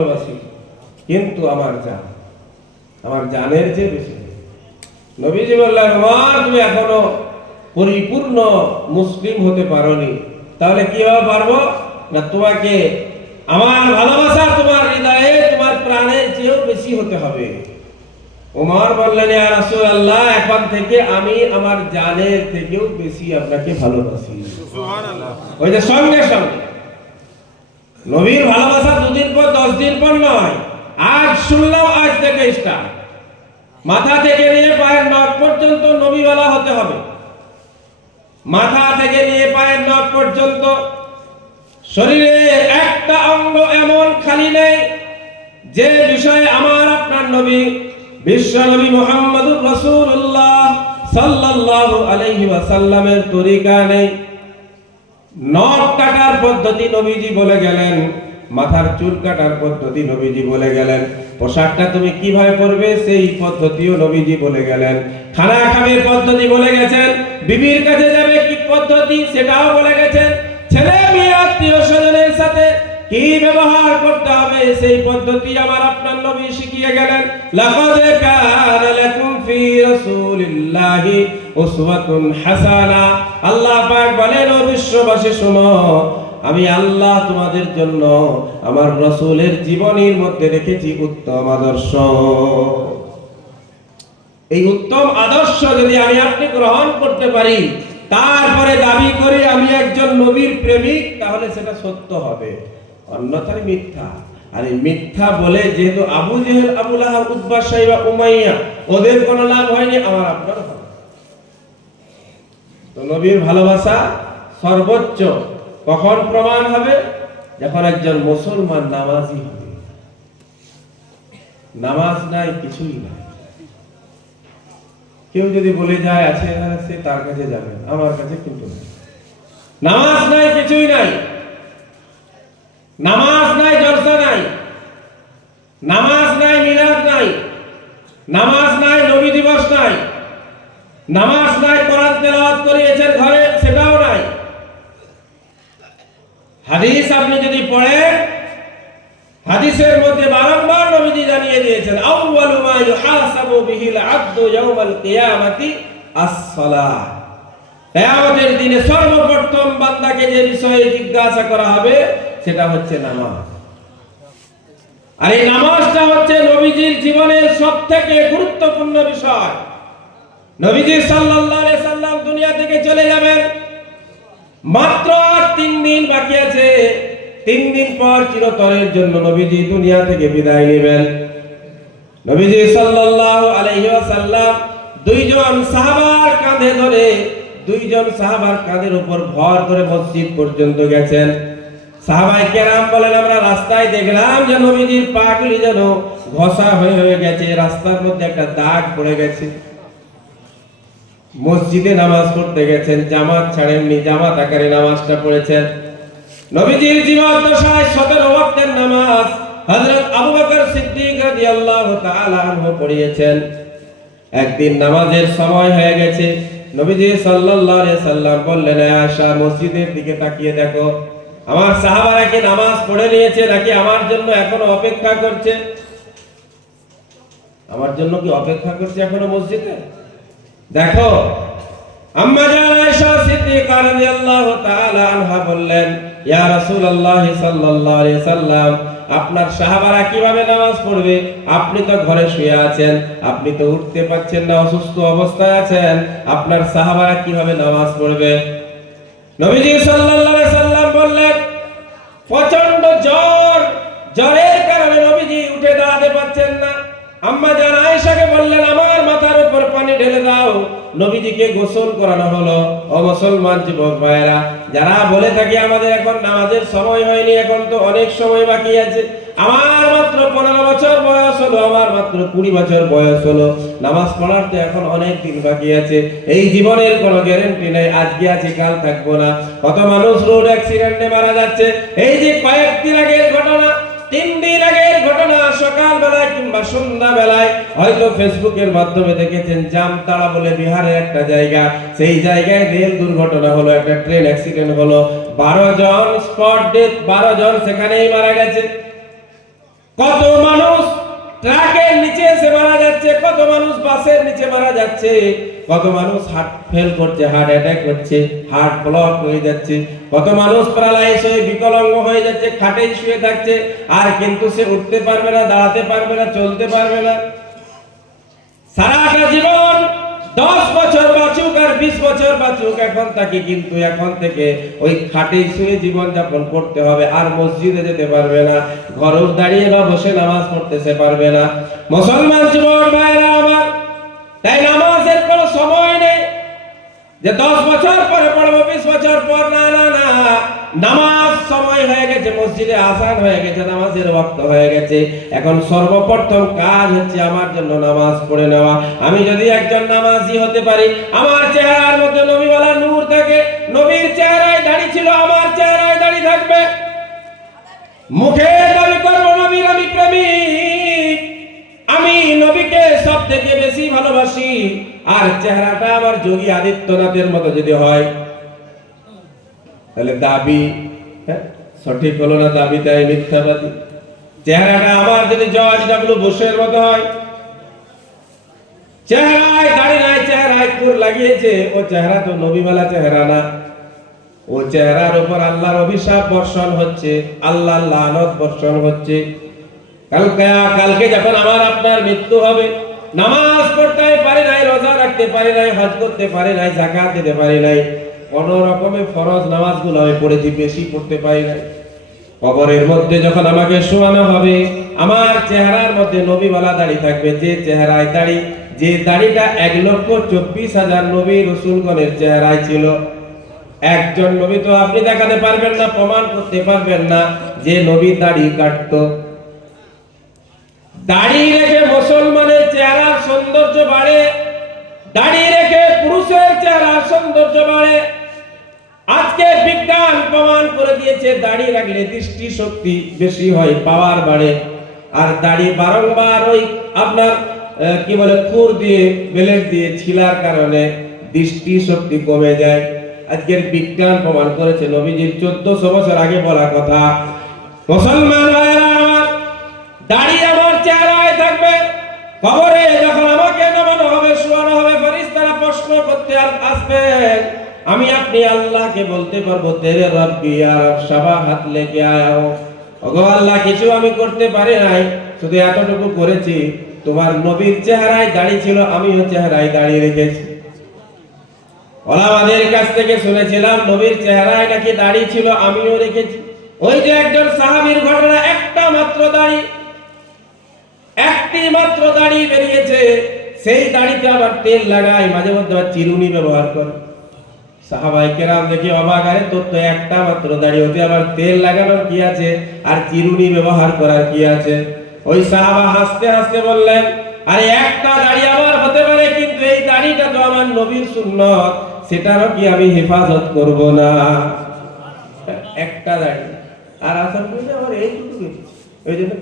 ভালোবাসি কিন্তু আমার জান আমার জানের যে বেশি। নবীজি বললেন আমার তুমি এখনও পরিপূর্ণ মুসলিম হতে পারোনি। তাহলে কীভাবে পারব? না তোমাকে আমার ভালোবাসা তোমার হৃদয়ে তোমার প্রাণের চেয়েও বেশি হতে হবে। ওমর বললেন রাসূলুল্লাহ এখন থেকে আমি আমার জানের থেকেও বেশি আপনাকে ভালোবাসি। ওই যে সঙ্গে সঙ্গে। নবীর ভালোবাসা দুদিন পর, দশ দিন পর নয়। আজ শুনলাম, আজ থেকে মাথা থেকে নিয়ে পায়ের নখ পর্যন্ত নবীওয়ালা হতে হবে। মাথা থেকে নিয়ে পায়ের নখ পর্যন্ত। শরীরে একটা অঙ্গ এমন খালি নেই, যে বিষয়ে আমার আপনার নবী, বিশ্ব নবী মোহাম্মদুর রাসূলুল্লাহ সাল্লাল্লাহু আলাইহি ওয়াসাল্লামের তরিকা নেই। নখ কাটার পদ্ধতি নবীজি বলে গেলেন, মাথার চুল কাটার পদ্ধতি নবীজি বলে গেলেন। পোশাকটা তুমি কীভাবে পরবে সেই পদ্ধতিও নবীজি বলে গেলেন। খানা খাবে পদ্ধতি বলে গেছেন, বিবির কাছে যাবে কি পদ্ধতি সেটাও বলে গেছেন। ছেলে মেয়ে, আত্মীয় স্বজনের সাথে কি ব্যবহার করতে হবে সেই পদ্ধতি আমার আপনার নবী শিখিয়ে গেলেন। লাকাদ কানা লাকুম ফি রাসূলিল্লাহি উসওয়াতুন হাসানা। আল্লাহ পাক বলেন, ও বিশ্ববাসী, শোনো, আমি আল্লাহ তোমাদের জন্য আমার রসুলের জীবনীর মধ্যে রেখেছি উত্তম আদর্শ। এই উত্তম আদর্শ যদি আমি আপনি গ্রহণ করতে পারি, তারপরে দাবি করি আমি একজন নবীর প্রেমিক, তাহলে সেটা সত্য হবে। অন্যথায় মিথ্যা। আর এই মিথ্যা বলে যেহেতু আবু জেহেল আবুল আহাব উদ্বা সাহেবা উমাইয়া, ওদের কোনো লাভ হয়নি, আমার আপনার হবে তো নবীর ভালোবাসা সর্বোচ্চ। কখন প্রমাণ হবে? যখন একজন মুসলমান নামাজি হবে। নামাজ নাই, কিছুই নাই। কেউ যদি বলে যায়, আছে এখানে সে তার কাছে যাবে। আমার কাছে কিন্তু নামাজ নাই, কিছুই নাই। নামাজ নাই, জলসা নাই। নামাজ নাই, মিলাদ নাই। নামাজ নাই, নবী দিবস নাই। নামাজ তেলাওয়াত ঘরে, সেটাও নাই। হাদিস আপনি যদি হাদিসের মধ্যে বারংবার নবীজি জানিয়ে দিয়েছেন, আউয়ালু মা ইউহাসাবু বিহিল ইয়াউমাল কিয়ামাতি আস-সালাহ। কিয়ামতের দিনে সর্বপ্রথম বান্দাকে যে বিষয়ে জিজ্ঞাসা করা হবে, সেটা হচ্ছে নামাজ। আর এই নামাজটা হচ্ছে নবীজির জীবনের সবথেকে গুরুত্বপূর্ণ বিষয়। নবীজি সাল্লাল্লাহু সাল্লাম দুনিয়া থেকে চলে যাবেন। মাত্র তিন দিন বাকি আছে। তিন দিন পর চিরতরের জন্য নবীজি দুনিয়া থেকে বিদায় নেবেন। নবীজি সাল্লাল্লাহু আলাইহি ওয়াসাল্লাম দুইজন সাহাবার কাঁধে ধরে, দুইজন সাহাবার কাঁধের উপর ভর করে মসজিদ পর্যন্ত গেছেন। সাহাবাই কেরাম বলেন, আমরা রাস্তায় দেখলাম যে নবীজির পাগুলি যেন ঘষা হয়ে হয়ে গেছে। রাস্তার মধ্যে একটা দাগ পড়ে গেছে। মসজিদে নামাজ পড়তে গেছেন, জামাত ছাড়েননি, জামাত আকারে নামাজটা পড়েছেন। নবীজির জীবন দশায় সতেরো ওয়াক্তের নামাজ হযরত আবু বকর সিদ্দিক রাদিয়াল্লাহু তাআলা আনহু পড়িয়েছেন। একদিন নামাজের সময় হয়ে গেছে। নবীজি সাল্লাল্লাহু আলাইহি সাল্লাম বললেন, "এ আয়েশা মসজিদের দিকে তাকিয়ে দেখো। আমার সাহাবারা কি নামাজ পড়ে নিয়েছে নাকি আমার জন্য এখনও অপেক্ষা করছে? আমার জন্য কি অপেক্ষা করছে এখনও মসজিদে? দেখো, আম্মা সিদ্দিকা রাদিয়াল্লাহু তাআলা আনহা বললেন, ইয়া রাসূলুল্লাহ সাল্লাল্লাহু আলাইহি সাল্লাম, আপনার সাহাবারা কীভাবে নামাজ পড়বে? আপনি তো ঘরে শুয়ে আছেন, আপনি তো উঠতে পারছেন না, অসুস্থ অবস্থায় আছেন, আপনার সাহাবারা কীভাবে নামাজ পড়বে? নবীজি সাল্লাল্লাহু আলাইহি সাল্লাম বললেন প্রচণ্ড জ্বর, জ্বরের কারণে নবীজি উঠে দাঁড়াতে পারছেন না। আম্মা জান আয়েশাকে বললেন আমার নবীজিকে গোসল করানো হলো। ও মুসলমান যুবক ভাইয়েরা, যারা বলে থাকি আমাদের এখন নামাজের সময় হয়নি, এখন তো অনেক সময় বাকি আছে। আমার মাত্র পনেরো বছর বয়স হলো, আমার মাত্র কুড়ি বছর বয়স হলো। নামাজ পড়ার তো এখন অনেক দিন বাকি আছে। এই জীবনের কোনো গ্যারেন্টি নেই, আজকে আছি, কাল থাকব না। কত মানুষ রোড অ্যাক্সিডেন্টে মারা যাচ্ছে। এই যে কয়েকদিন আগের ঘটনা তিন দিন আগের ঘটনা সকাল বেলায় কিংবা সন্ধ্যা বেলায় হয়তো ফেসবুকের মাধ্যমে দেখেছেন জামতাড়া বলে বিহারের একটা জায়গা। সেই জায়গায় রেল দুর্ঘটনা হলো, একটা ট্রেন অ্যাক্সিডেন্ট হলো। বারো জন স্পট ডেথ বারো জন সেখানেই মারা গেছে। কত মানুষ ট্রাকের নিচে এসে মারা যাচ্ছে, কত মানুষ বাসের নিচে মারা যাচ্ছে, কত মানুষ হার্ট ফেল করছে হার্ট অ্যাটাক হচ্ছে হার্ট ব্লক হয়ে যাচ্ছে, কত মানুষ প্যারালাইজ হয়ে, বিকলাঙ্গ হয়ে যাচ্ছে, খাটে শুয়ে থাকছে, আর কিন্তু সে উঠতে পারবে না, দাঁড়াতে পারবে না, চলতে পারবে না। সারাটা জীবন দশ বছর বছর বাঁচুক, এখন তাকে কিন্তু এখন থেকে ওই খাটে শুয়ে জীবন যাপন করতে হবে, আর মসজিদে যেতে পারবে না, ঘরেও দাঁড়িয়ে বা বসে নামাজ পড়তেছে, পারবে না। মুসলমান জীবন ভাইরা আমার, তাই নেই যে দশ বছর পরে পড়ব, বিশ বছর পর, না না না। নামাজ সময় হয়ে গেছে, মসজিদে আসান হয়ে গেছে, নামাজের ওয়াক্ত হয়ে গেছে। এখন সর্বপ্রথম কাজ হচ্ছে আমার জন্য নামাজ পড়ে নেওয়া। আমি যদি একজন নামাজি হতে পারি, আমার চেহারার মধ্যে নবীওয়ালা নূর থাকে। নবীর চেহারায় দাড়ি ছিল, আমার চেহারায় দাড়ি থাকবে। মুখে দাবি করব, নবীর আমি প্রেমিক আমি নবীকে সব থেকে বেশি ভালোবাসি। আর চেহারাটা আবার যোগী আদিত্যনাথের মতো যদি হয় তাহলে দাবি হ্যাঁ, সঠিক হলো না দাবি তাই মিথ্যাবাদী চেহারাটা আমার যদি জর্জ ডাব্লু বুশের মতো হয় চেহারায় দাড়ি নাই চেহারায় কুর লাগিয়েছে ও চেহারা তো নবীওয়ালা চেহারা না। ও চেহারার উপর আল্লাহর অভিশাপ বর্ষণ হচ্ছে আল্লাহর লানত বর্ষণ হচ্ছে। কালকে কালকে যখন আমার আপনার মৃত্যু হবে নামাজ পড়তে পারি নাই, রোজা রাখতে পারি নাই, হজ করতে পারি নাই, জাকাত দিতে পারি নাই, কোন রকমের ফরজ নামাজগুলো আমি পড়েছি বেশি পড়তে পারি নাই। কবরের মধ্যে যখন আমাকে শোয়ানো হবে, আমার চেহারার মধ্যে নবীওয়ালা দাড়ি থাকবে, যে চেহারায় দাড়ি, যে দাড়িটা এক লক্ষ চব্বিশ হাজার নবী রসুলগণের চেহারায় ছিল। একজন নবী তো আপনি দেখাতে পারবেন না, প্রমাণ করতে পারবেন না যে নবী দাড়ি কাটতো। দাড়ি রেখে মুসলমানের চেহারার সৌন্দর্য বাড়ে, দাড়ি রেখে পুরুষের চেহারার সৌন্দর্য বাড়ে। আজকে বিজ্ঞান প্রমাণ করে দিয়েছে, দাড়ি রাখলে দৃষ্টি শক্তি বেশি হয়, পাওয়ার বাড়ে। আর দাড়ি বারংবার ওই আপনার কি বলে, খুর দিয়ে বেলেট দিয়ে ছিলার কারণে দৃষ্টি শক্তি কমে যায়। আজকের বিজ্ঞান প্রমাণ করেছে নবীজির চোদ্দশো বছর আগে বলা কথা, মুসলমান ভাইয়েরা আমার, দাড়ি কবরে যখন আমাকে নামানো হবে, শোয়ানো হবে, ফেরেশতারা প্রশ্ন করতে আস- আসবেন আমি আপনি আল্লাহকে বলতে পারব, তেরে রব্বি আর সবা হাত লেগে আয়া ওগো আল্লাহ, কিছু আমি করতে পারি নাই, শুধু এতটুকু করেছি, তোমার নবীর চেহারায় দাড়ি ছিল, আমিও চেহারায় দাঁড়িয়ে রেখেছি। ওলামাদের কাছ থেকে শুনেছিলাম, নবীর চেহারায় নাকি দাড়ি ছিল, আমিও রেখেছি। ওই যে একজন সাহাবীর ঘটনা, একটা মাত্র দাড়ি একটি মাত্র দাড়ি বেরিয়েছে, সেই দাড়িতে আবার তেল লাগায়, মাঝে মধ্যে আবার চিরুনি ব্যবহার করে। সাহাবাই কেরাম দেখে অবাক, আরে তোর তো একটা মাত্র দাড়ি, ওতে আবার তেল লাগানোর কি আছে? আর চিরুনি ব্যবহার করার কি আছে? ওই সাহাবা হাসতে হাসতে বললেন, আরে একটা দাড়ি আমার হতে পারে, কিন্তু এই দাড়িটা তো আমার নবীর সুন্নত, সেটারও কি আমি হেফাজত করব না? একটা দাড়ি। আর আসল আমার এইটুকু ওই জন্য